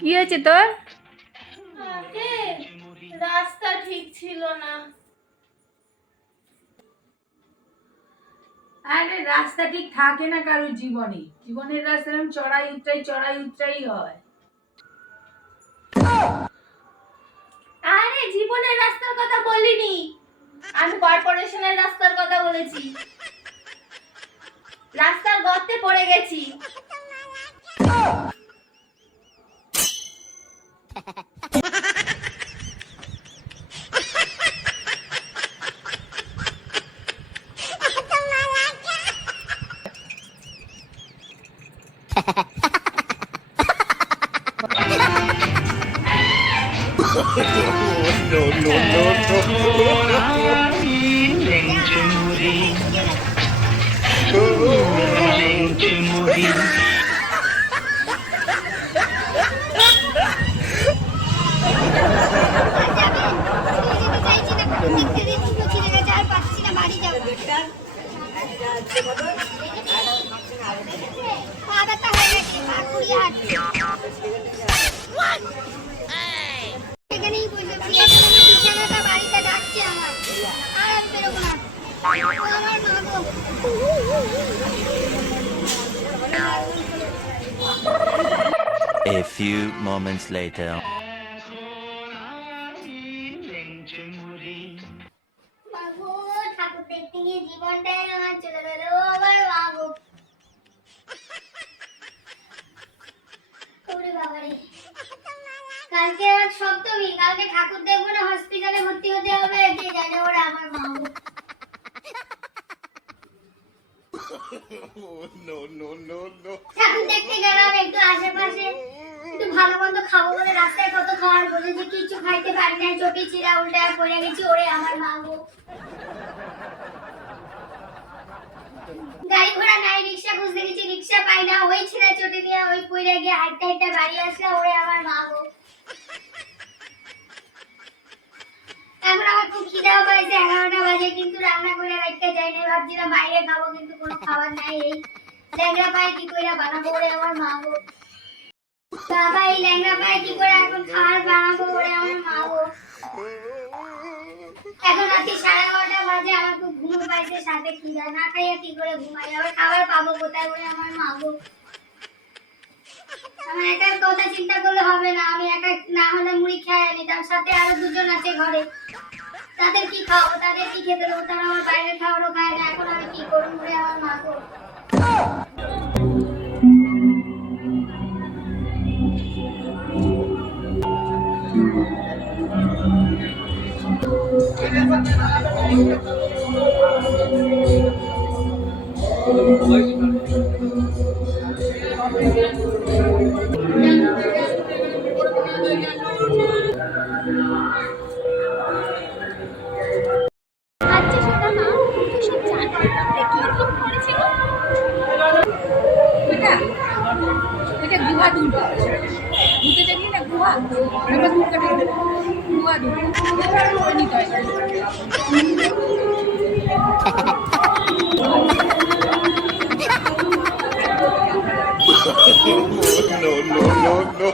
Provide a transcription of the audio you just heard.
কি হয়েছে তোর? রাস্তা ঠিক ছিল না। আরে রাস্তা ঠিক থাকে না কারোর জীবনে। জীবনের রাস্তা এরকম চড়াই উতরাই হয়। আরে জীবনের রাস্তার কথা বলিনি, আমি কর্পোরেশনের রাস্তার কথা বলেছি। রাস্তার গর্তে পড়ে গেছি। A few moments later. ঠাকুর দেখতে গিয়ে জীবনটাই আমার চলে গেল। আবার মাগো ওরে বাবারে, কালকে আর সপ্তমী, কালকে ঠাকুর দেখবো না, হসপিটালে ভর্তি হতে হবে। যে জানে ওরা আমার মাগো। ঠাকুর দেখতে গেলাম একটু আশেপাশে, একটু ভালো মন্দ খাবো বলে রাস্তায় কত খাওয়ার বলেছে, কিছু খাইতে পারি না, চটি চিরা উল্টা পড়ে গেছি। ওরে আমার মাগো, গাড়ি ঘোড়া নাই, রিক্সা খুঁজতে গেছি, রিক্সা পাই না, ওই ছেড়ে চটি দিয়ে ওই পড়ে গিয়ে হাঁটতে হাঁটতে বাড়ি আসলাম। ওরে আমার মাগো, এখন আমার খুব খিদাও পাইছে, 11টা বাজে, কিন্তু রান্না করে রাখতে যাই না। ভাবছিলাম বাইরে খাবো, কিন্তু কোনো খাবার নাই। এই ল্যাংড়া পায়ে কি করে বানাবো? ওরে আমার মাগো, বাবা এই ল্যাংড়া পায়ে কি করে এখন খাবার বানাবো? ওরে আমার মাগো, এখন রাত্রি 11:30 বাজে, আমার খুব ঘুম পাইছে, সাথে খিদা, না খাইয়া কি করে ঘুমাই? আবার খাবার পাবো কোথায়? ওরে আমার মাগো, আমার একার কথা চিন্তা করলে হবে না। আমি একা না হলে মুড়ি খেয়ে নিতাম, সাথে আরো দুজন আছে ঘরে, তাদের কি খাওয়াবো, তাদের কি খেতে দেবো? তারা আমার বাইরে খাওয়ারও খায় না। এখন আমি কি করবো? ওরে আমার মাগো, এটা গুহা দুধ, দুধে দেখলি না গুহা, ওটা দুধ কাটে, গুহা দুধ নিতে হয়। No, no, no, no.